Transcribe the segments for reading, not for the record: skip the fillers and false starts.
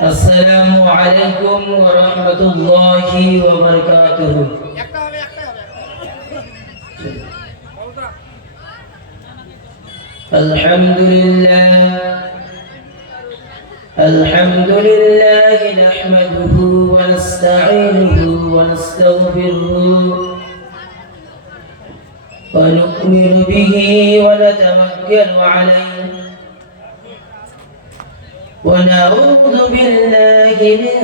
السلام عليكم ورحمة الله وبركاته. الحمد لله نحمده ونستعينه ونستغفره ونؤمن به ونتوكل عليه ونعوذ بالله من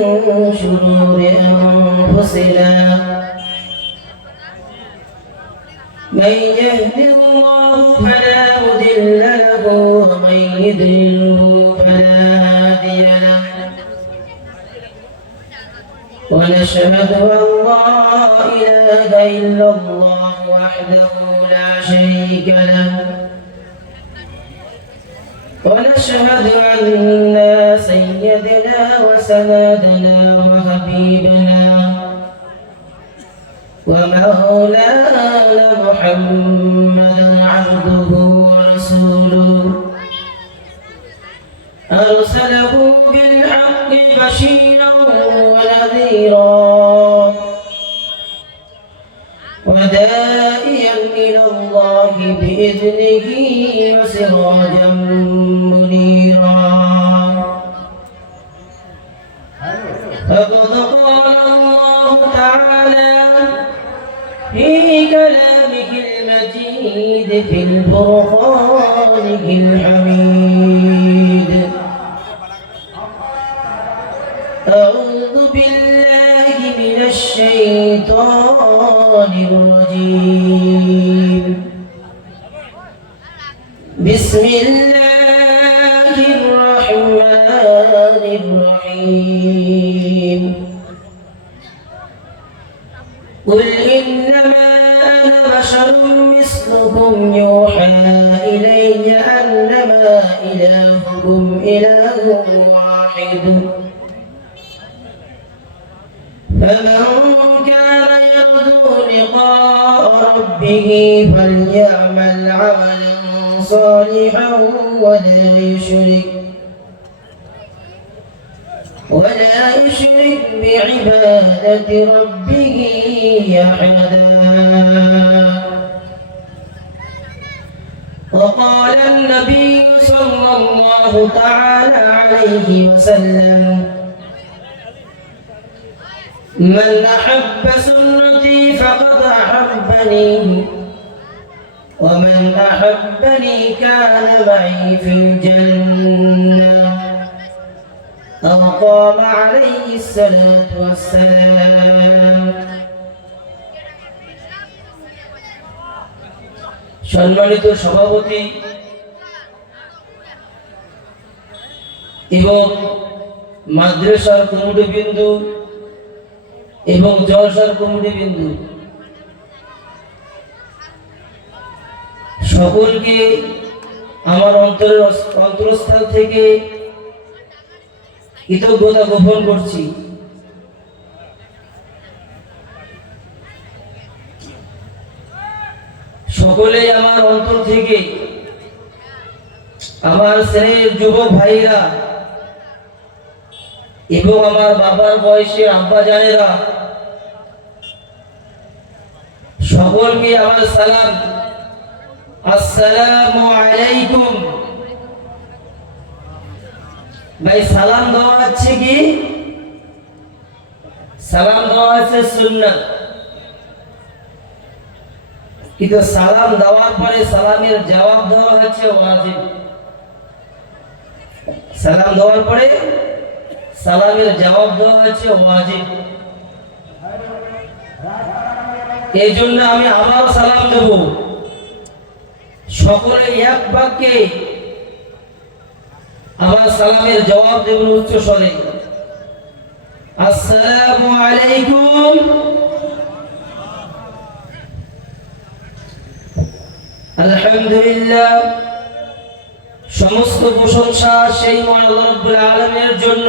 شرور أنفسنا من يهد الله فلا مضل له ومن يضلله فلا هادي له ونشهد أن لا إله إلا الله وحده لا شريك له ونشهد أن سيدنا وسندنا وحبيبنا ومولانا محمدا عبده ورسوله أرسله بالحق بشيرا ونذيرا وداعيا إلى الله بإذنه وسراجا منيرا فقد قال الله تعالى في كلامه المجيد في الفرقان الحميد أعوذ بالله من الشيطان الرجيم بسم الله الرحمن الرحيم قل إنما أنا بشر مثلكم يوحى إلي أنما إلهكم إله واحد فمن كان يرجو لقاء ربه فليعمل عملا صالحا ولا يشرك بعبادة ربه أحدا. وقال النبي صلى الله تعالى عليه وسلم من أحب سنتي فقد أحبني ومن أحبني كان معي في الجنة أو قام عليه الصلاة والسلام. সম্মানিত সভাপতি এবং মাদ্রাসার কমিটিবৃন্দ এবং জলসার কমিটিবৃন্দ সকলকে আমার অন্তরস্থল থেকে কৃতজ্ঞতা জ্ঞাপন করছি। সকলে আমার অন্তর থেকে আমার স্নেহের যুবক ভাইরা এবং আমার বাবার বয়সে আব্বা জানেরা সকলকে আমার সালাম, আসসালামু আলাইকুম। ভাই সালাম দেওয়া আছে কি? সালাম দেওয়া আছে সুন্নাত, কিন্তু সালাম দেওয়ার পরে সালামের জবাব দেওয়া হচ্ছে ওয়াজিব। সালাম দেওয়ার পরে সালামের জবাব দেওয়া হচ্ছে ওয়াজিব। এই জন্য আমি আবার সালাম দেব, সকলে এক বাক্যে আবার সালামের জবাব দেব উচ্চ স্বরে, আসসালামু আলাইকুম। আলহামদুলিল্লাহ, সমস্ত প্রশংসা সেই মহান আল্লাহ রাব্বুল আলামিনের জন্য,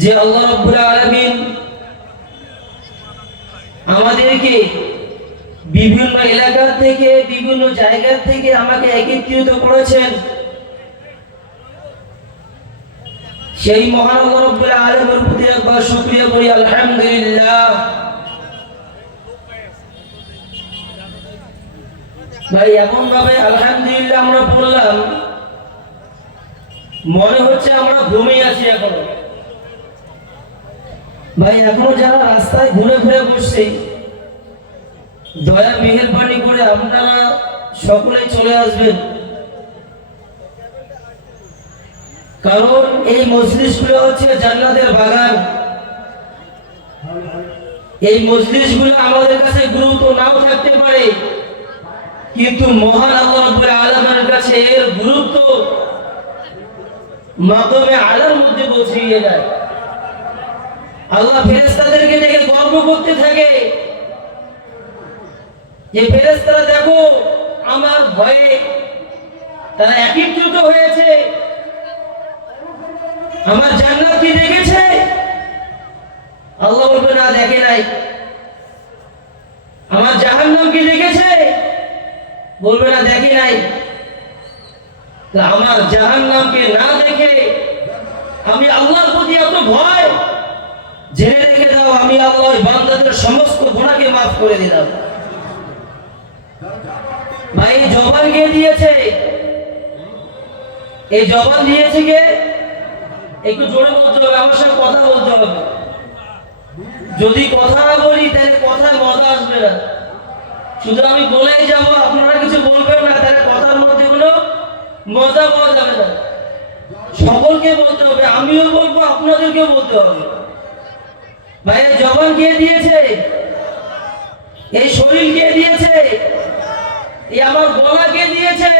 যে আল্লাহ রাব্বুল আলামিন আমাদেরকে বিভিন্ন এলাকা থেকে বিভিন্ন জায়গা থেকে আমাকে একত্রিত করেছেন সেই মহান আল্লাহ রাব্বুল আলামিনের প্রতি একবার শুকরিয়া করি আলহামদুলিল্লাহ। ভাই এমন ভাবে আলহামদুলিল্লাহ আমরা পড়লাম মনে হচ্ছে আমরা ঘুমিয়ে আছি এখনো। ভাই এখনো যারা রাস্তায় ঘুরে ঘুরে বসছে দয়া মেহেরবানি করে আপনারা সকলে চলে আসবেন, কারণ এই মজলিসগুলো হচ্ছে জান্নাতের বাগান। এই মজলিসগুলো আমাদের কাছে গুরুত্ব নাও থাকতে পারে, কিন্তু মহান আল্লাহ রাব্বুল আলামিনের কাছে এর গুরুত্ব মাকামে আলার মধ্যে পৌঁছিয়ে যায়। আল্লাহ ফেরেশতাদেরকে দেখে গর্ব করতে থাকে যে ফেরেশতারা দেখো আমার ভয়ে তারা একীভূত হয়েছে, আমার জান্নাত কি দেখেছে? আল্লাহ বলবে না দেখে নাই। আমার জাহান্নাম কি দেখেছে? বলবে না দেখে নাই। আমার জাহান্নামকে না দেখে আমি আল্লাহর প্রতি এত ভয়, জেনে রেখে দাও আমি আল্লাহ বান্দাদের সমস্ত গুনাহকে মাফ করে দিলাম। ভাই জবান কে দিয়েছে? এই জবান দিয়েছে কে? একটু জোরে বলতে হবে, আমার সাথে কথা বলতে হবে। যদি কথা না বলি তাহলে কথায় মজা আসবে না। শুধু আমি বলেই যাব, আপনারা কিছু বলবেন না, তাহলে কথার মধ্যে কোনো মজা পাওয়া যাবে না। সকলকে বলতে হবে, আমিও বলবো, আপনাদেরকেও বলতে হবে। ভাই জবান কে দিয়েছে? এই শরীর কে দিয়েছে? এই আমার গলা কে দিয়েছে?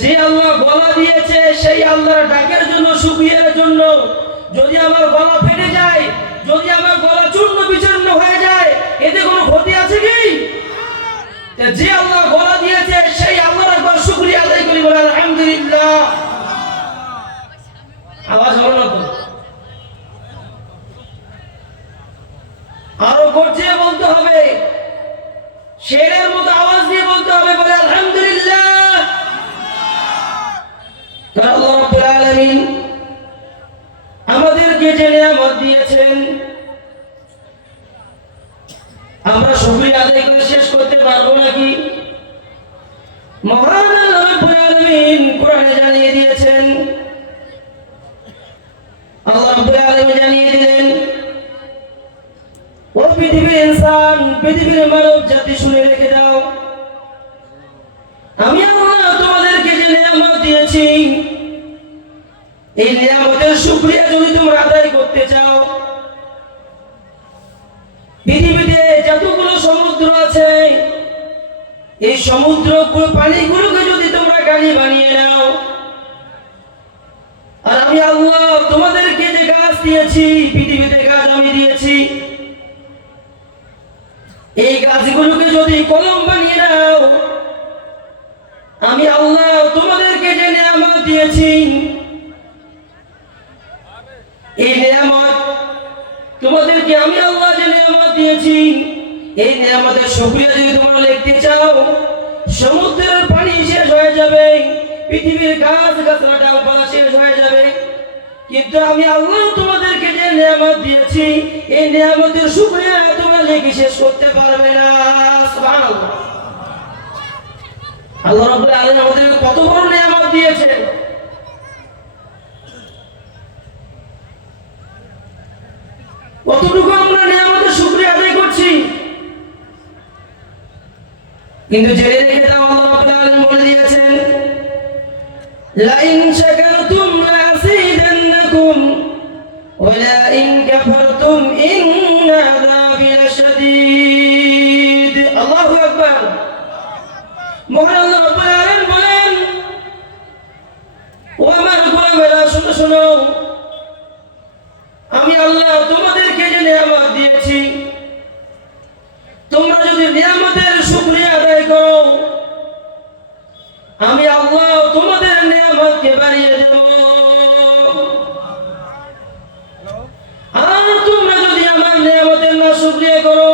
যে আল্লাহ গলা দিয়েছে সেই আল্লাহর ডাকের জন্য, শুকরিয়ার জন্য যদি আমার গলা ফেটে যায়, যদি আমার গলা চূর্ণ বিচূর্ণ হয়ে যায়, এতে কোনো ক্ষতি আছে কি? যে আল্লাহ গলা দিয়েছে সেই আল্লাহর একবার শুকরিয়া আদায় করি, বলে আলহামদুলিল্লাহ। আওয়াজ হলো না তো? আরো গর্জিয়ে বলতে হবে, শেরের মতো আওয়াজ দিয়ে বলতে হবে, বলে আলহামদুলিল্লাহ। কারণ আল্লাহ রাব্বুল আলামিন আমাদেরকে যে নিয়ামত দিয়েছেন আমরা শুকরিয়া আদায় করে শেষ করতে পারবো নাকি? মহান আল্লাহ রাব্বুল আলামিন কোরআনে জানিয়ে দিয়েছেন, আল্লাহ রাব্বুল আলামিন জানিয়ে দিলেন, ও পৃথিবীর ইনসান, পৃথিবীর মানব জাতি শুনে রেখে দাও, আমি আল্লাহ তোমাদেরকে যে নিয়ামত দিয়েছি এই নিয়ামতের শুকরিয়া যদি তোমরা আদায় করতে চাও, পৃথিবীতে যতগুলো সমুদ্র আছে এই সমুদ্র পানিগুলোকে যদি তোমরা গাড়ি বানিয়ে নাও, আর আমি আল্লাহ তোমাদেরকে যে গাছ দিয়েছি, পৃথিবীতে গাছ আমি দিয়েছি, এই গাছগুলোকে যদি কলম বানিয়ে নাও, আমি আল্লাহ তোমাদেরকে যে নিয়ামত দিয়েছি এই নিয়ামত তোমাদেরকে আমি আল্লাহ যে নিয়ামত দিয়েছি এই নিয়ামতের শুকরিয়া যদি তোমরা লিখতে চাও, সমুদ্রের পানি শেষ হয়ে যাবে, পৃথিবীর গাছ গাছরা ডালপালা শেষ হয়ে যাবে, কিন্তু আমি আল্লাহ তোমাদেরকে যে নিয়ামত দিয়েছি এই নিয়ামতের শুকরিয়া তোমরা লিখে শেষ করতে পারবে না। সুবহানাল্লাহ। আল্লাহ রাব্বুল আলামিন আমাদেরকে কত বড় নিয়ামত দিয়েছে। কতটুকু আমরা নিয়ামতের শুকরিয়া আদায় করছি? কিন্তু জেনে রেখে দাও আল্লাহ রাব্বুল আলামিন বলে দিয়েছেন, লা ইন শাকারতুম লা আযীদান্নাকুম ওয়া লা ইন কাফারতুম ইন্না আযাবি লাশাদীদ। আল্লাহু আকবার। মহান আল্লাহ রাব্বুল আলামিন বলেন, ও আমার গোলামেরা শুনো শুনো, আমি আল্লাহ তোমাদেরকে যে নিয়ামত দিয়েছি তোমরা যদি নিয়ামতের শুকরিয়া আদায় করো, আমি আল্লাহ তোমাদের নিয়ামতকে বাড়িয়ে দেব। আর তোমরা যদি আমার নিয়ামতের না শুকরিয়া করো,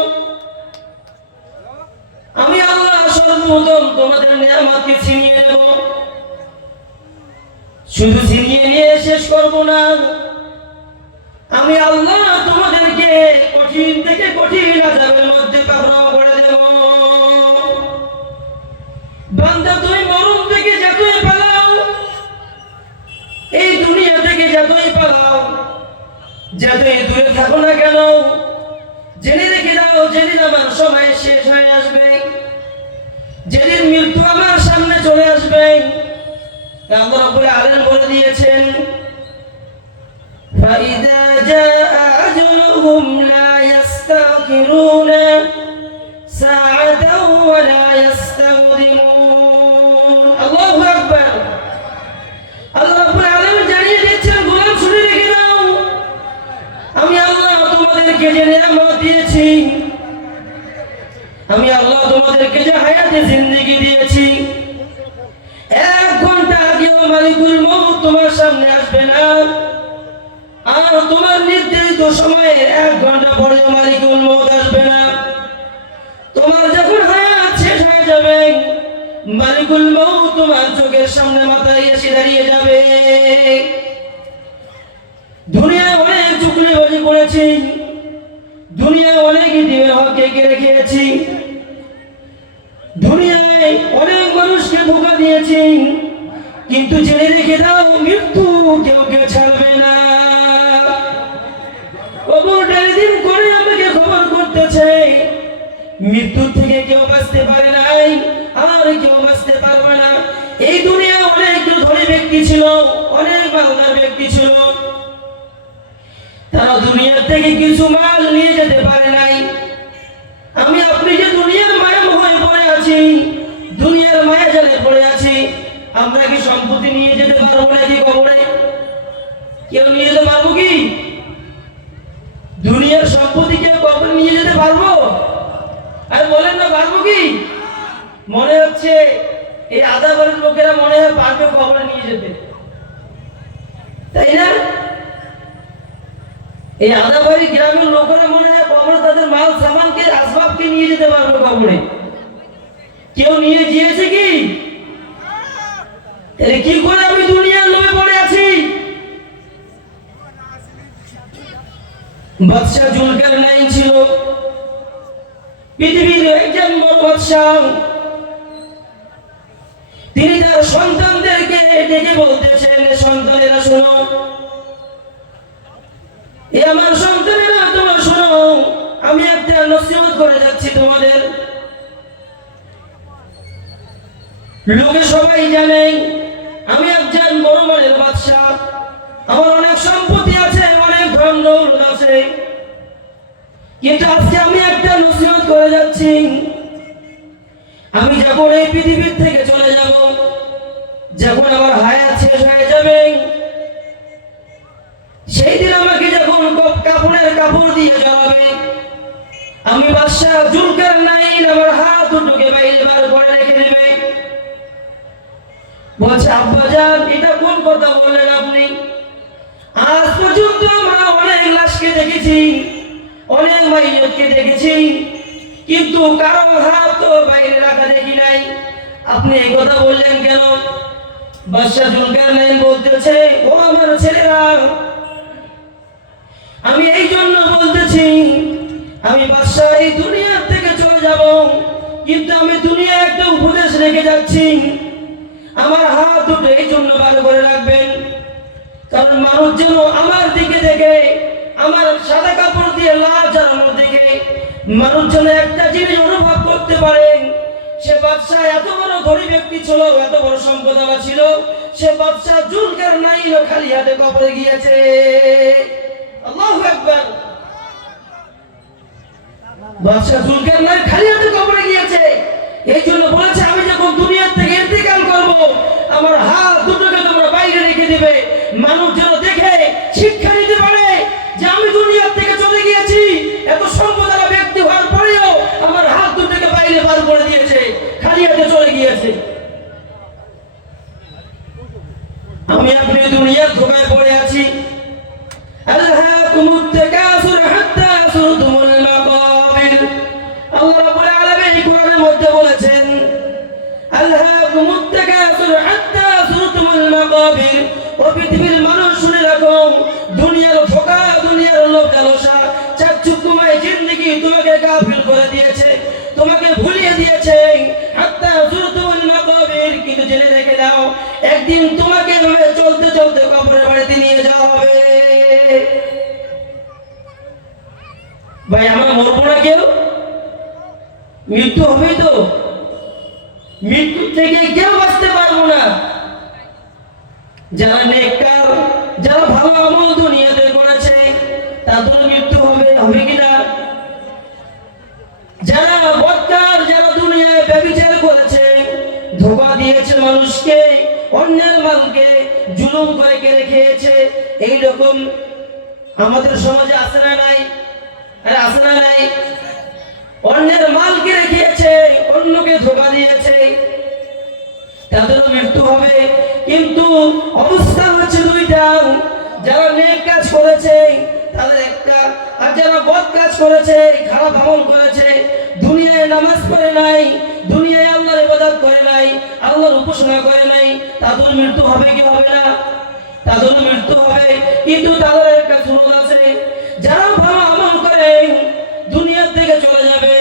আমি আল্লাহ সর্বপ্রথম তোমাদের নিয়ামতকে ছিনিয়ে নেব। শুধু ছিনিয়ে নিয়ে শেষ করব না, আমি আল্লাহ তোমাদেরকে কঠিন থেকে কঠিন আযাবের মধ্যে পাকড়াও করে দেব। বান্দা তুই মরণ থেকে যতই পালাও, এই দুনিয়া থেকে যতই পালাও, যতই দূরে থাকো না কেন, জেনে রেখে দাও যেদিন আমার সময় শেষ হয়ে আসবে, যেদিন মৃত্যু আমার সামনে চলে আসবে, আল্লাহ রাব্বুল আলামিন বলে দিয়েছেন فَإِذَا جَاءَ أَجَلُهُمْ لَا يَسْتَأْخِرُونَ سَاعَةً وَلَا يَسْتَقْدِمُونَ। আল্লাহু আকবার। আল্লাহ রাব্বুল আলামিন জানিয়ে দিচ্ছেন, গোলাম শুনে রেখে দাও, আমি আল্লাহ তোমাদেরকে যে নিয়ামত দিয়েছি, আমি আল্লাহ তোমাদেরকে যে হায়াতে জিন্দেগি দিয়েছি, 1 ঘন্টা আগেও মালিকুল মউত তোমার সামনে আসবে না, আর তোমার নির্ধারিত সময়ে 1 ঘন্টা পরেও মালিকুল মউত আসবে না। তোমার যখন হায়াত শেষ হয়ে যাবে, মালিকুল মউত তোমার চোখের সামনে মাথায় এসে দাঁড়িয়ে যাবে। দুনিয়ায় অনেক চুগলিবাজি করেছি, দুনিয়ায় অনেক ইতিমের হক কেড়ে খেয়েছি, দুনিয়ায় অনেক মানুষকে ধোঁকা দিয়েছি, কিন্তু জেনে রেখে দাও মৃত্যু কেউ ছাড়বে না। কবরটার দিন করে আমাকে খবর করতেছে, মৃত্যু থেকে কেউ বাঁচতে পারে নাই, আর কেউ বাঁচতে পারবে না। এই দুনিয়া অনেক ধনী ব্যক্তি ছিল, অনেক মালদার ব্যক্তি ছিল, তারা দুনিয়া থেকে কিছু মাল নিয়ে যেতে পারে নাই। আমি আপনি যে দুনিয়ার মায়া হয়ে পড়ে আছি, দুনিয়ার মায়া জালে পড়ে আছি, আমরা কি সম্পত্তি নিয়ে যেতে পারবো নাকি কবরে? কেউ নিয়ে যেতে পারবো কি? দুনিয়ার সম্পত্তি কেউ কবরে নিয়ে যেতে পারবো? আর বলেন না পারবো কি? মনে হচ্ছে এই আধা বাড়ির লোকেরা মনে হয় পারবে কবরে নিয়ে যেতে, তাই না? এই আধা বাড়ি গ্রামের লোকেরা মনে হয় কবরে তাদের মাল সামানকে আসবাবকে নিয়ে যেতে পারবে কবরে। কেউ নিয়ে গিয়েছে কি? কি করে আমি দুনিয়ার লোভে পড়ে আছি? বাদশা জুলকারনাইন ছিল পৃথিবীর একজন বড় বাদশা। তিনি তার সন্তানদেরকে ডেকে বলতেছেন, সন্তানেরা শোনো, এ আমার সন্তানেরা তোমরা শোনো, আমি একটা নসিহত করে যাচ্ছি তোমাদের। লোকে সবাই জানে আমি একজন বড় মানের বাদশা, আমার অনেক সম্পত্তি আছে, অনেক ধন দৌলত আছে, কিন্তু আজকে আমি একটা নসিহত করে যাচ্ছি। আমি যখন এই পৃথিবীর থেকে চলে যাব, যখন আমার হায়াত শেষ হয়ে যাবে, সেই দিন আমাকে যখন কাপড়ের কাপড় দিয়ে জ্বালাবে, আমি বাদশা জুলকারনাইন আমার হাত দুটোকে বাইরে বার করে রেখে দেবে। বলছে, আব্বাজান এটা কোন কথা বললেন আপনি? আজ পর্যন্ত আমরা অনেক লাশকে দেখেছি, অনেক মাইয়তকে দেখেছি, কিন্তু কারো হাত তো বাইরে রাখা দেখি নাই, আপনি এই কথা বললেন কেন? বাদশা জুলকারনাইন বলতেছে, ও আমার ছেলেরা, আমি এই জন্য বলতেছি, আমি বাদশা এই দুনিয়া থেকে চলে যাব, কিন্তু আমি দুনিয়া একটা উপদেশ রেখে যাচ্ছি, আমার হাত দুটো এই জন্য বার করে রাখবেন, কারণ মানুষ যেন আমার দিকে দেখে, আমার সাদা কাপড় দিয়ে লাল জ্বালানো দেখে মানুষ যেন একটা জিনিস অনুভব করতে পারে, সে বাদশা এত বড় ধনী ব্যক্তি ছিল, এত বড় সম্পদওয়ালা ছিল, সে বাদশা জুলকারনাইন খালি হাতে কবরে গিয়েছে। আল্লাহু আকবার। বাদশা জুলকারনাইন খালি হাতে কবরে গিয়েছে, এই জন্য বলেছে, আমি যখন দুনিয়া থেকে ইন্তেকাল করব, আমার হাত দুটোকে তোমরা বাইরে রেখে দিবে, মানুষ যেন দেখে শিক্ষা নিতে পারে যে আমি দুনিয়া থেকে চলে গিয়েছি, এত সম্পদওয়ালা ব্যক্তি হওয়ার পরেও আমার হাত দুটোকে বাইরে বার করে দিয়েছে, খালি হাতে চলে গিয়েছে। আমি আপনি দুনিয়ার ধোঁকায় পড়ে আছি। আল্লাহকুমুত তাকাসুর হাত্তা যুরতুমুল মাকাবির। আল্লাহ রাব্বুল আলামিন কোরআনের মধ্যে বলেছেন, আল্লাহকুমুত তাকাসুর হাত্তা যুরতুমুল মাকাবির। মাকাবির। ও পৃথিবীর মানুষ শুনে রাখো, দুনিয়ার ধোঁকা, দুনিয়ার লোভ লালসা, চাকচুক্যময় জিন্দেগি তোমাকে গাফিল করে দিয়েছে, তোমাকে ভুলিয়ে দিয়েছে। হাত্তা যুরতুল মাকাবির, কিন্তু জেনে রেখে দাও, একদিন তোমাকে এভাবে চলতে চলতে কবরের বাড়িতে নিয়ে যাওয়া হবে। ভাই আমরা মরবো না কেউ, মৃত্যু হবেই তো, মৃত্যু থেকে কেউ বাঁচতে পারবো না। যারা নেককার, যারা ভালো আমল দুনিয়াতে করেছে, তাদের মৃত্যু হবে, হবে কিনা? যারা বদকার, যারা দুনিয়ায় ব্যভিচার করেছে, ধোঁকা দিয়েছে মানুষকে, অন্যের মালকে জুলুম করে কেড়ে খেয়েছে, এইরকম আমাদের সমাজে আছে না নাই? আরে আছে না নাই? অন্যের মাল কেড়ে খেয়েছে, অন্যকে ধোঁকা দিয়েছে, তাদেরও মৃত্যু হবে। কিন্তু অবস্থা হচ্ছে দুইটা, যারা নেক কাজ করেছে তাদের একটা, আর যারা বদ কাজ করেছে, খারাপ আমল করেছে, দুনিয়ায় নামাজ পড়ে নাই, দুনিয়ায় আল্লাহর ইবাদত করে নাই, আল্লাহর উপাসনা করে নাই, তাদের মৃত্যু হবে কি হবে না? তাদের মৃত্যু হবে। কিন্তু তাদের একটা সুযোগ আছে, যারা ভালো আমল করে দুনিয়া থেকে চলে যাবে,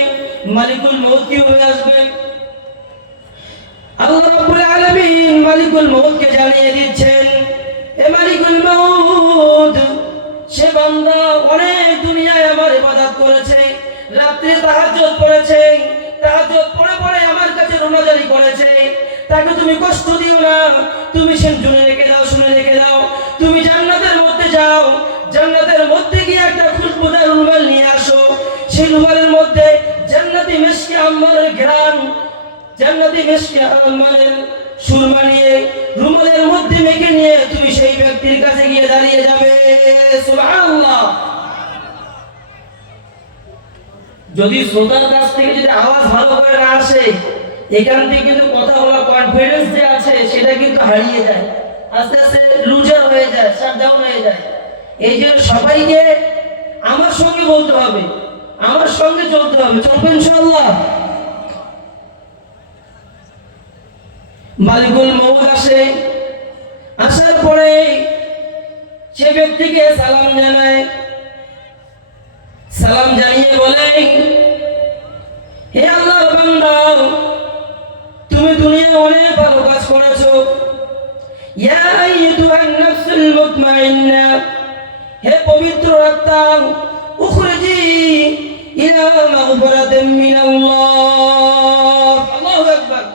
মালিকুল মউত কি হয়ে আসবে? আল্লাহ রাব্বুল আলামিন মালিকুল মউতকে জানিয়ে দিচ্ছেন, এ মালিকুল মউত, সে বান্দা অনেক দুনিয়ায় আমার ইবাদত করেছে, রাতে তাহাজ্জুদ পড়েছে, তাহাজ্জুদ পড়ে পড়ে আমার কাছে রোনাজারি করেছে, তাকে তুমি কষ্ট দিও না, তুমি সে শুনে রেখে দাও, শুনে রেখে দাও, তুমি জান্নাতের মধ্যে যাও, জান্নাতের মধ্যে গিয়ে একটা খুশবুদার রুমাল নিয়ে আসো, সেই রুমালের মধ্যে জান্নাতি মিশকে আম্বরের ঘ্রাণ, জান্নাতি মিশকে আম্বরের সুরমা নিয়ে রুমালের মধ্যে মেখে নিয়ে তুমি সেই ব্যক্তির কাছে গিয়ে দাঁড়িয়ে যাবে। সুবহানাল্লাহ। যদি শ্রোতার কাছ থেকে যদি আওয়াজ ভালো করে না আসে, এখান থেকে কিন্তু কথা বলা কনফিডেন্স যে আছে সেটা কিন্তু হারিয়ে যায়, আস্তে আস্তে লুজার হয়ে যায়, শাটডাউন হয়ে যায়। এই যে সবাইকে আমার সঙ্গে বলতে হবে, আমার সঙ্গে চলতে হবে, চলবে ইনশাআল্লাহ। মালিকুল মউত আসে, আসার পরে সে ব্যক্তিকে সালাম জানায়, সালাম জানিয়ে বলে, হে আল্লাহর বান্দা, তুমি দুনিয়ায় অনেক ভালো কাজ করেছো, ইয়া আইয়ুহান নাফসুল মুতমাইন্না, হে পবিত্র আত্মা, উখরিজি ইলা মাগফিরাতিন মিনাল্লাহ। আল্লাহু আকবার।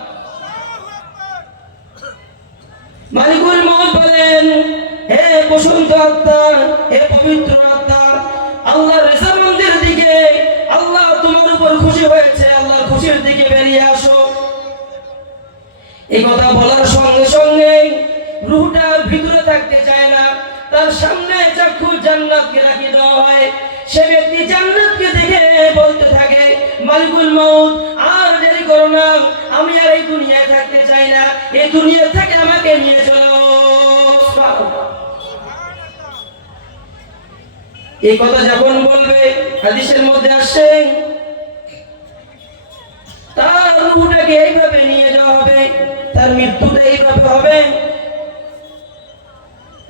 মালিকুল মউত বলেন, হে প্রশান্ত আত্মা, হে পবিত্র আত্মা, আল্লাহর রেজামন্দের দিকে, আল্লাহ তোমার উপর খুশি হয়েছে, আল্লাহর খুশির দিকে বেরিয়ে আসো। এই কথা বলার সঙ্গে সঙ্গে রূহটা ভিতরে থাকতে চায় না, তার সামনে চক্ষু জান্নাতকে রাখিয়ে দেওয়া হয়, সে ব্যক্তি জান্নাতকে দেখে বলতে থাকে, মালিকুল মউত, আর দেরি করো না, আমি আর এই দুনিয়ায় থাকতে চাই না, এই দুনিয়া থেকে আমাকে নিয়ে চলো। এই কথা যখন বলবে, হাদিসের মধ্যে আসছে, তার রূহটাকে এইভাবে নিয়ে যাওয়া হবে, তার মৃত্যুটা এইভাবে হবে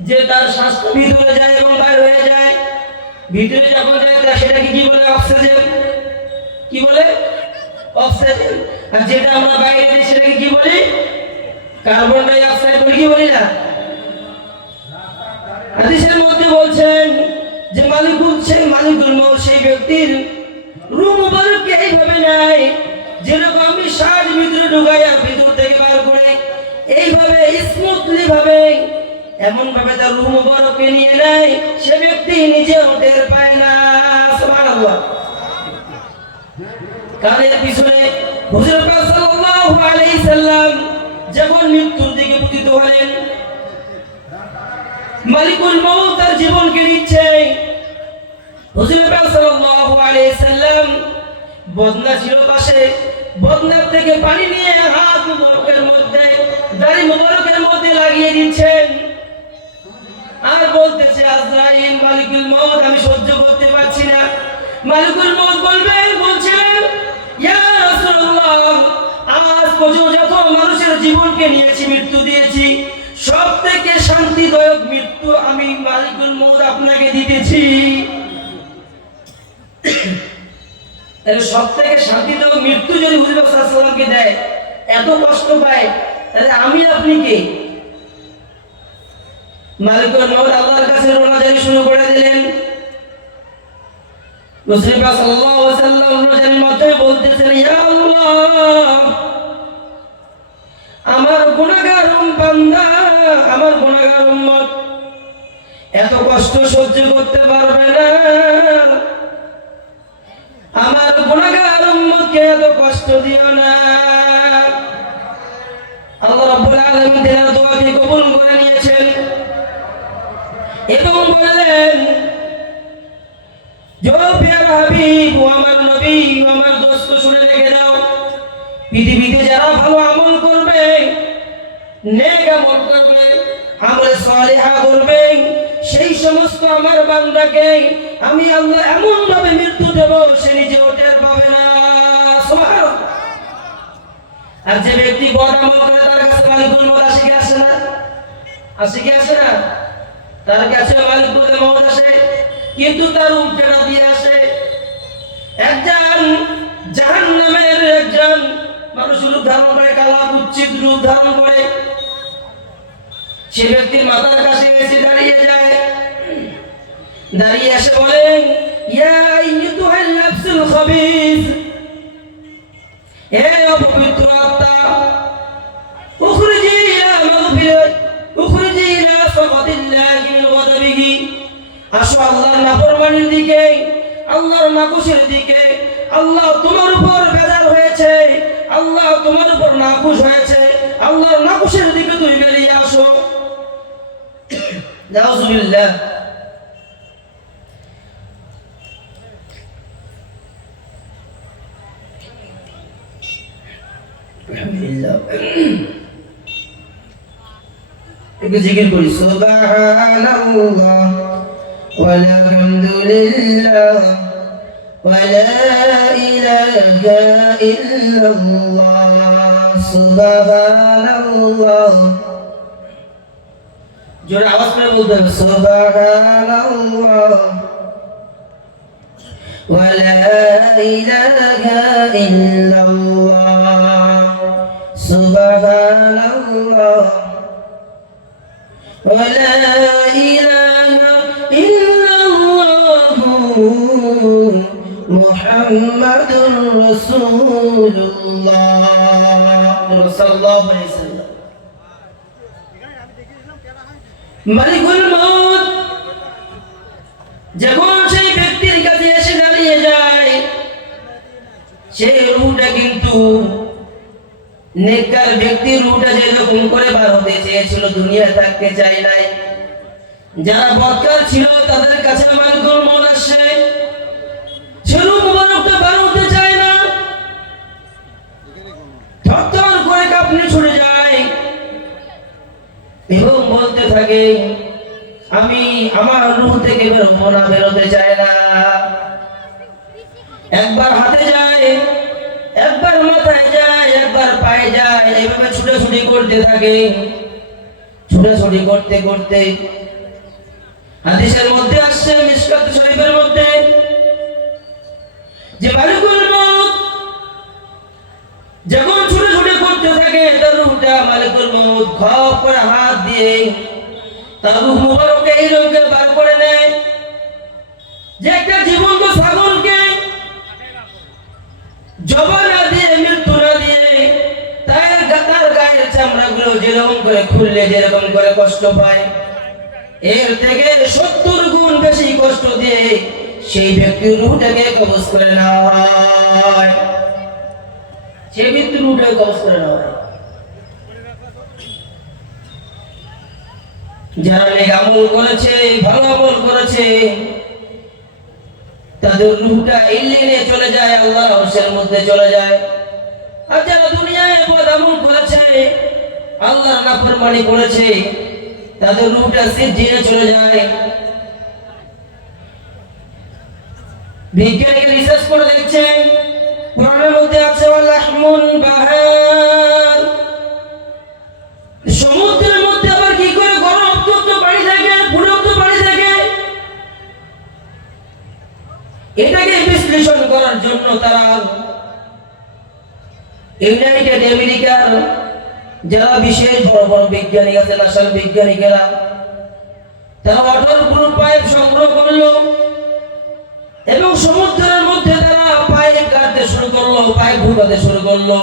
যে তার শ্বাসটা ভিতরে যায় এবং বাইরে হয়ে যায়। ভিতরে যখন যায় তা সেটাকে কি বলে? অক্সিজেন। কি বলে? অক্সিজেন। আর যেটা আমরা বাইরে দিই সেটাকে কি বলি? কার্বন ডাই অক্সাইড বলি, কি বলি না? হাদিসের মধ্যে বলছেন যে মালিকুল মউত সেই ব্যক্তির রূহ মুবারককে এইভাবে নেয়, যেরকম আমি শ্বাস ভিতরে ঢুকাই আর ভিতর থেকে বার করে, এইভাবে স্মুথলি ভাবে এমন ভাবে তার রূহ মুবারককে নিয়ে নেয়, সে ব্যক্তি নিজেও টের পায় না। সুবহানাল্লাহ। কাদের পিছনে হুজুর পাক সাল্লাল্লাহু আলাইহি সাল্লাম যখন মৃত্যুর দিকে পতিত হলেন, মালিকুল মউত তার জীবনকে নিচ্ছে, হুজুর পাক সাল্লাল্লাহু আলাইহি সাল্লাম বদনা ছিল পাশে, বদনার থেকে পানি নিয়ে হাত মুবারকের মধ্যে, দাড়ি মুবারকের মধ্যে লাগিয়ে দিচ্ছেন, আর বলতেছে, আজরাইল, মালিকুল মউত, আমি সহ্য করতে পারছি না। মালিকুল মউত বলছেন, ইয়া রাসূলুল্লাহ, আজ পর্যন্ত যত মানুষের জীবনকে নিয়েছি, মৃত্যু দিয়েছি, সব থেকে শান্তিদায়ক মৃত্যু আমি মালিকুল মউত আপনাকে দিতেছি। তাহলে সব থেকে শান্তিদায়ক মৃত্যু যদি হুজুর সাল্লাল্লাহু আলাইহি ওয়াসাল্লামকে দেয়, এত কষ্ট পায়, তাহলে আমি আপনি কে? মালিকুল মউত আল্লাহর কাছে রোনাজারি শুরু করে দিলেন। রাসূল পাক সাল্লাল্লাহু আলাইহি ওয়াসাল্লাম রোনাজারির মধ্যে বলতেছেন, ইয়া আল্লাহ, আমার গুনাহগার বান্দা, আমার গুনাহগার উম্মত এত কষ্ট সহ্য করতে পারবে না। আমার গুনাহগার উম্মতকে এত কষ্ট দিও না। আল্লাহ রাব্বুল আলামিন তার দোয়াকে কবুল করে নিয়েছেন এবং বললেন, जो प्यारा हबीब ও আমার নবী ও আমার দোস্ত, শুনে রেখে দাও, পৃথিবীতে যারা ভালো আমল করবে, নেক আমল করবে, আমলে সালিহা করবে, সেই সমস্ত আমার বান্দাকে আমি আল্লাহ এমন ভাবে মৃত্যু দেব সে নিজেও টের পাবে না। সুবহানাল্লাহ। আর যে ব্যক্তি বদ আমল করে তার কাছে মালিকুল মউত আসে কি আসে না? আসে কি আসে না? তার কাছে মালিকুল মউত আসে, কিন্তু তার উল্টোটা দিয়ে আসে। একজন জাহান্নামের একজন মানুষ রূপ ধারণ করে, কালা কুচ্ছিত রূপ ধারণ করে, সে ব্যক্তির মাথার কাছে এসে দাঁড়িয়ে যায়, দাঁড়িয়ে এসে বলেন, ইয়া আইয়ুহাল নাফসুল খাবিস, হে অপবিত্র আত্মা, উখরিজি ইলা মাগফিরাত, উখরিজি ইলা সাখাতিল্লাহি ওয়া গাদাবিহি, আসো আল্লাহর নাফরমানির দিকে, আল্লাহর নাকুশের দিকে। আল্লাহ তোমার উপর বেজার হয়েছে, আল্লাহ তোমার উপর নাখুশ হয়েছে, আল্লাহর নাকুশের দিকে তুমি বেরিয়ে আসো। নাউযুবিল্লাহ। আলহামদুলিল্লাহ। একটু জিকির করি, সুবহানাল্লাহ ওয়ালহামদুলিল্লাহ ওয়ালা ইলাহা ইল্লাল্লাহ, সুবহানাল্লাহ। জোরে আওয়াজ করে বলতে হবে, সুবহানাল্লাহ ওয়ালা ইলাহা ইল্লাল্লাহ, সুবহানাল্লাহ ওয়ালা ইলাহা ইল্লাল্লাহ মুহাম্মাদুর রাসূলুল্লাহ সাল্লাল্লাহু আলাইহি ওয়াসাল্লাম। মালিকুল মউত যখন সেই ব্যক্তির কাছে এসে দাঁড়িয়ে যায়, সেই রূহটা কিন্তু নেককার ব্যক্তির রূহটা যেরকম করে বার হতে চেয়েছিল, দুনিয়ায় থাকতে চায় নাই। যারা বদকার ছিল তাদের কাছে মালিকুল মউত আসে, সে রূহ মুবারকটা বার হতে চায় না, থরথর করে কাঁপতে ছুটে যায় এবং বলতে থাকে, আমি আমার রূহ থেকে বেরোবো না, বেরোতে চায় না। একবার হাতে যায়, একবার মাথায় যায়, একবার পায়ে যায়, এইভাবে ছুটাছুটি করতে থাকে। ছুটাছুটি করতে করতে হাদিসের মধ্যে আসছে, মিশকাত শরীফের মধ্যে, যে মালিকুল মউত যখন ছুটাছুটি করতে থাকে, তার রূহটা মালিকুল মউত খপ করে হাত দিয়ে তার রূহ মুবারককে এই রঙে বার করে নেয়, যে একটা জীবন্ত ছাগলকে জবান না দিয়ে, মৃত্যু না দিয়ে, তার গায়ের চামড়াগুলো যেরকম করে খুললে যেরকম করে কষ্ট পায়, এর থেকে 70 গুণ বেশি কষ্ট দিয়ে সেই ব্যক্তির রূহটাকে কবজ করে নেওয়া হয়। সেই ব্যক্তির রূহটাকে কবজ করে নেওয়া হয়। যারা নেক আমল করেছে, ভালো আমল করেছে, তাদের রূহটা ইল্লিনে চলে যায়, আল্লাহর আরশের মধ্যে চলে যায়। আর যারা দুনিয়ায় বদ আমল করেছে, আল্লাহর নাফরমানি করেছে, তাদের রূহটা সিজিনে চলে যায়। বিজ্ঞানীরা রিসার্চ করে দেখছে, কোরআনের মধ্যে আছে ওয়ালাহমুন বাহার, সমুদ্রের মধ্যে আবার এটাকে বিশ্লেষণ করার জন্য তারা ইউনাইটেড আমেরিকার যারা বিশেষ বড় বড় বিজ্ঞানী আছে, নাসার বিজ্ঞানীরা, তারা ওয়াটার প্রুফ পাইপ সংগ্রহ করলো এবং সমুদ্রের মধ্যে তারা পাইপ কাটতে শুরু করলো, পাইপ ঢুকাতে শুরু করলো।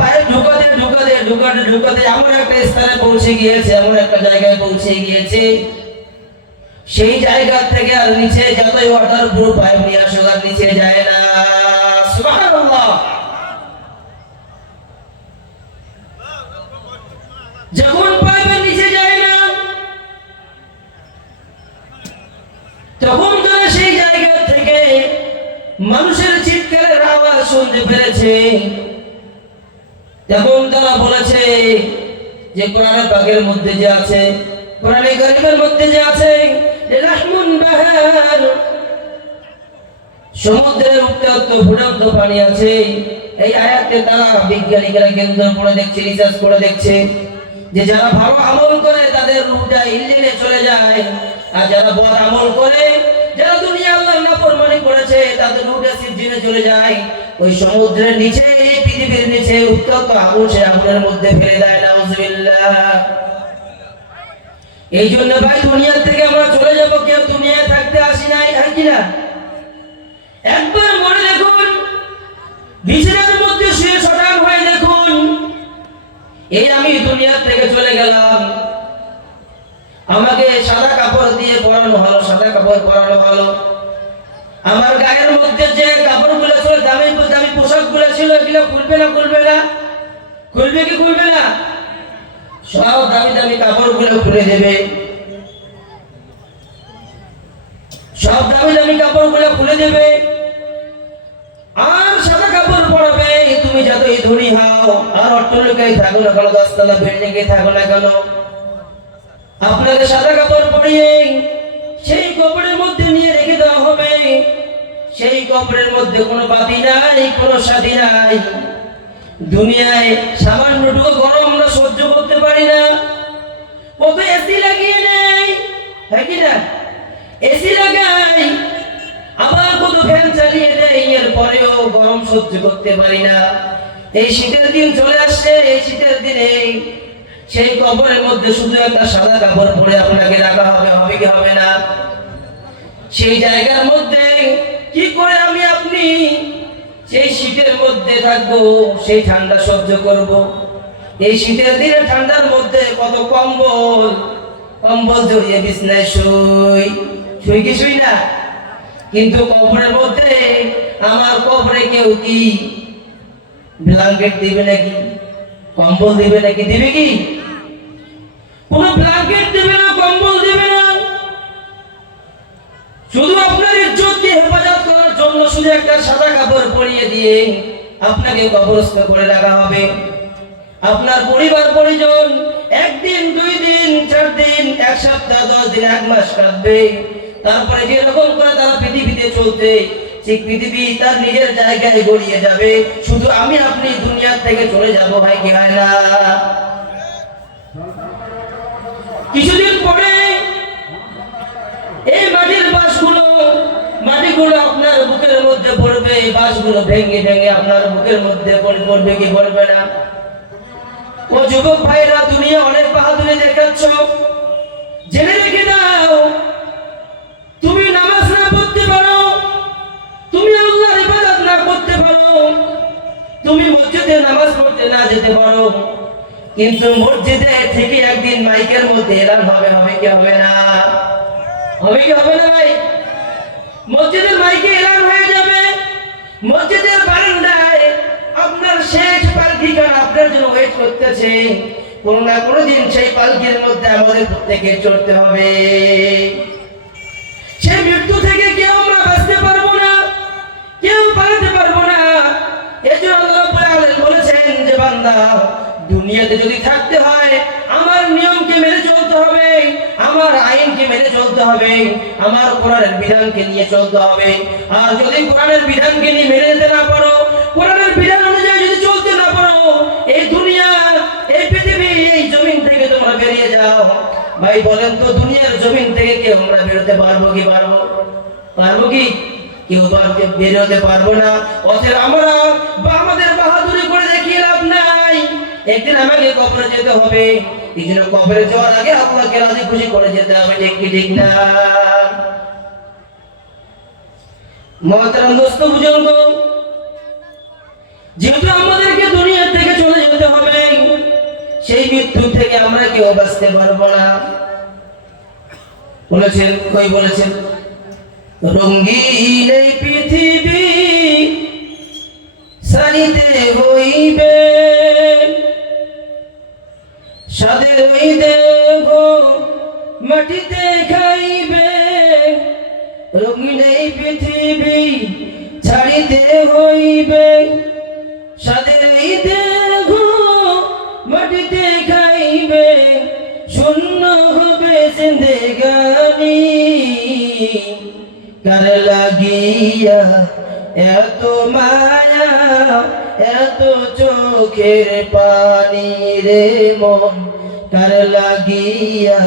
পাইপ ঢুকাতে এমন একটা স্থানে পৌঁছে গিয়েছে, এমন একটা জায়গায় পৌঁছে গিয়েছে, সেই জায়গা থেকে আর নিচে যতই ওয়াটার প্রুফ পাইপ নিয়ে আসো আর নিচে যায় না। সুবহানাল্লাহ। যখন পাইপের নিচে যায় না, তখন তারা সেই জায়গা থেকে মানুষের চিৎকারের আওয়াজ শুনতে পেরেছে। তখন তারা বলেছে যে কোরআনে পাকের মধ্যে যে আছে, কোরআনে কারীমের মধ্যে যে আছে, রাহমুন বাহার, সমুদ্রের উত্তপ্ত ফুটন্ত পানি আছে। এই আয়াতে তারা বিজ্ঞানীরা কেন্দ্র করে দেখছে, রিসার্চ করে দেখছে যে যারা ভালো আমল করে তাদের রূহটা ইঞ্জিনে চলে যায়, আর যারা বদ আমল করে, যারা দুনিয়া আল্লাহর নাফরমানি করেছে, তাদের রূহটা সিজিনে চলে যায়। ওই সমুদ্রের নিচে, এই পৃথিবীর নিচে উত্তপ্ত আগুন, সে আগুনের মধ্যে ফেলে দেয়। নাউযুবিল্লাহ। এই জন্য ভাই দুনিয়া থেকে আমরা চলে যাব, কেউ দুনিয়ায় থাকতে আসি নাই, হয় কিনা? একবার মনে দেখুন, বিছানার মধ্যে শুয়ে শটান হয়ে দেখুন, এই আমি দুনিয়া থেকে চলে গেলাম, আমাকে সাদা কাপড় দিয়ে পরানো হলো, সাদা কাপড় পরানো হলো। আমার গায়ের মধ্যে যে কাপড়গুলো ছিল, দামি দামি পোশাকগুলো ছিল, এগুলো খুলবে না? খুলবে না? খুলবে কি খুলবে না? সব দামি দামি কাপড়গুলো খুলে দেবে, সব দামি দামি কাপড়গুলো খুলে দেবে, আর সাদা কাপড় পরাবে। তুমি যতই ধনী হও আর অট্টালিকায় থাকো না কেন, 10 তলা বিল্ডিং এ থাকো না কেন, আপনাকে সাদা কাপড় পরিয়ে সেই কবরের মধ্যে নিয়ে রেখে দেওয়া হবে। সেই কবরের মধ্যে কোনো বাতি নাই, কোনো সাথী নাই। দুনিয়ায় সামান্যটুকু গরম আমরা সহ্য করতে পারি না, কত এসি লাগিয়ে নেই, হ্যাঁ কি না? এসি লাগাই, আবার কত ফ্যান চালিয়ে দেয়, এর পরেও গরম সহ্য করতে পারি না। এই শীতের দিন চলে আসছে, এই শীতের দিনে সেই কবরের মধ্যে শুধু একটা সাদা কাপড় পরে আপনাকে রাখা হবে, হবে কি হবে না? সেই জায়গার মধ্যে কি করে আমি আপনি সেই শীতের মধ্যে থাকবো, সেই ঠান্ডা সহ্য করব? এই শীতের দিনে ঠান্ডার মধ্যে কত কম্বল, কম্বল জড়িয়ে বিছনায় শুই, শুই কি শুই না? কিন্তু কবরের মধ্যে, আমার কবরে কেউ কি ব্ল্যাঙ্কেট দিবে নাকি? কম্বল দিবে নাকি? দিবে কি? কোন ব্ল্যাঙ্কেট দিবে না, কম্বল দিবে না। শুধু আপনার ইজ্জতকে হেফাজত করার জন্য শুধু একটা সাদা কাপড় পরিয়ে দিয়ে আপনাকে কবরস্থ করে রাখা হবে। আপনার পরিবার পরিজন একদিন, 2 দিন, 4 দিন, 1 সপ্তাহ, 10 দিন, 1 মাস কাটবে। তারপরে যেরকম করে তারা পৃথিবীতে চলতে, ঠিক পৃথিবী তার নিজের জায়গায় গড়িয়ে যাবে, শুধু আমি আপনি দুনিয়া থেকে চলে যাব। ভাই কি হয় না? কিছুদিন পরে এই মাটির মাটিগুলো আপনার বুকের মধ্যে পড়বে, বাঁশগুলো ভেঙে ভেঙে আপনার বুকের মধ্যে পড়বে কি পড়বে না? ও যুবক ভাইরা, দুনিয়া অনেক বাহাদুরি দেখাচ্ছ, জেনে রেখে দাও, তুমি নামাজ না পড়তে পারো, তুমি আল্লাহর ইবাদত না করতে পারো, তুমি মসজিদে নামাজ পড়তে না যেতে পারো, কিন্তু মসজিদে থেকে একদিন মাইকের মধ্যে এলান হবে, হবে কি হবে না? হবে কি হবে না ভাই? মসজিদের মাইকে এলান হয়ে যাবে, মসজিদের বারান্দায় আপনার শেষ পালকিটা আপনার জন্য ওয়েট করতেছে। কোন না কোনো দিন সেই পালকির মধ্যে আমাদের প্রত্যেকে চড়তে হবে। সেই মৃত্যু থেকে কেউ আমরা বাঁচতে পারবো না, কেউ পালাতে পারবো না। এজন্য আল্লাহ রাব্বুল আলামিন বলেছেন যে বান্দা, দুনিয়াতে যদি থাকতে হয় আমার নিয়মকে মেনে চলতে হবে, আমার আইনকে মেনে চলতে হবে, আমার কোরআনের বিধানকে নিয়ে চলতে হবে। আর যদি কোরআনের বিধানকে নিয়ে মেনে নিতে না পারো, কোরআনের বিধান অনুযায়ী যদি চলতে না পারো, এই দুনিয়া, এই পৃথিবী, এই জমিন থেকে তোমরা বেরিয়ে যাও। ভাই বলেন তো, দুনিয়ার জমিন থেকে কেউ আমরা বেরোতে পারবো কি পারবো? পারবো কি? কেউ বেরোতে পারবো না। অতএব আমরা আমাদের বাহাদুরি করে দেখিয়ে লাভ নাই। একদিন আমাকে কবরে যেতে হবে। এই জন্য কবরে যাওয়ার আগে আল্লাহকে রাজি খুশি করে যেতে হবে। ঠিক কি ঠিক না? মহতারাম দোস্ত বুজুর্গ, যেহেতু আমাদেরকে দুনিয়া থেকে চলে যেতে হবে, সেই মৃত্যু থেকে আমরা কেউ বাঁচতে পারবো না। বলেছেন, কই বলেছেন, রঙিন এই পৃথিবী সারিতে হইবে, সাদের ওই দেহ মাটিতে খাইবে। রঙিন এই পৃথিবী ছাড়িতে হইবে, সাদের এই দেহ মাটিতে খাইবে। শূন্য হবে জিন্দেগানি, কার লাগিয়া এত মায়া এত চোখের পানি রে মন, কার লাগিয়া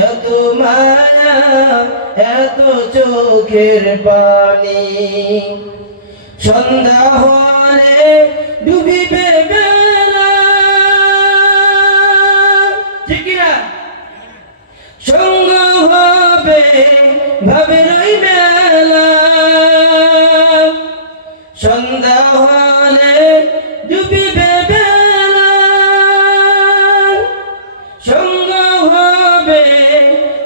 এত মায়া এত চোখের পানি। সন্ধ্যা হলে ডুবিবে বেলা, ঠিক না? সঙ্গ হবে ভাবের ওই মেলা। সন্ধ্যা হলে ডুবিবে বেলা, সঙ্গ হবে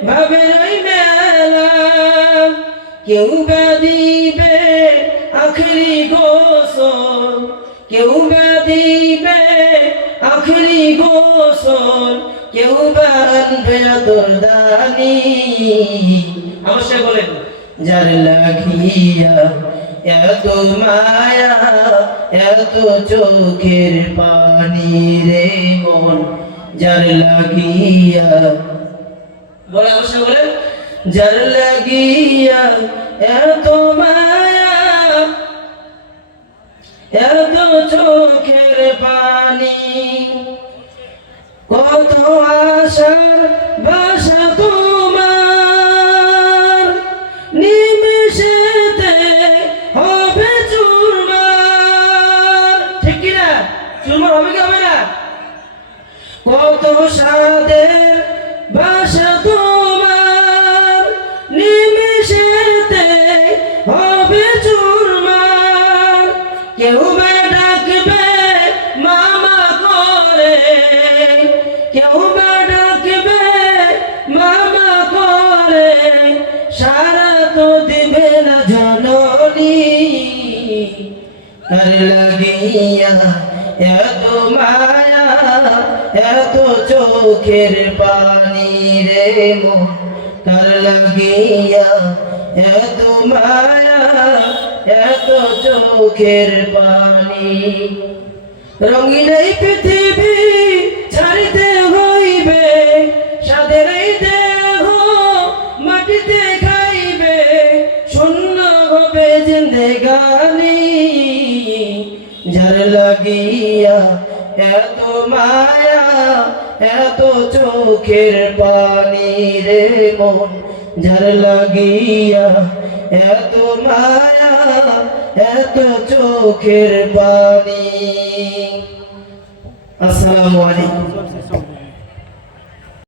ভাবের ওই মেলা। কেউ বা দিবে আখরি গোসল, কেউ বা দিবে আখরি গোসল, কেউ বা আনবে আদরদানি। অবশ্যই বলেন, যার লাগিয়া এত মায়া এত চোখের পানি রে মন, যার লাগিয়া, বলে অবশ্যই বলেন, যার লাগিয়া এত মায়া এত চোখের পানি। কত আশার ভাষা তোমার, নিমেষেতে হবে চুরমার। ঠিক কিনা? চুরমার হবে কি হবে না? কত সাদের ভাষা তোমার, নিমেষেতে হবে চুরমার। কেউ বা ডাকবে মামা করে, কেউ বা ডাকবে মামা করে, সারা তো দিবে না জননী। কার লাগিয়া এত মায়া এত চোখের পানি রে মন, কার লাগিয়া এত মায়া এত চোখের পানি। রঙিন এই পৃথিবী ছাড়িতে হইবে, সাদের এই দেহ মাটিতে খাইবে। শূন্য হবে জিন্দেগানি, যার লাগিয়া এত মায়া এত চোখের পানি রে মন, যার লাগিয়া এত মায়া এত চোখের পানি। আসসালামু আলাইকুম।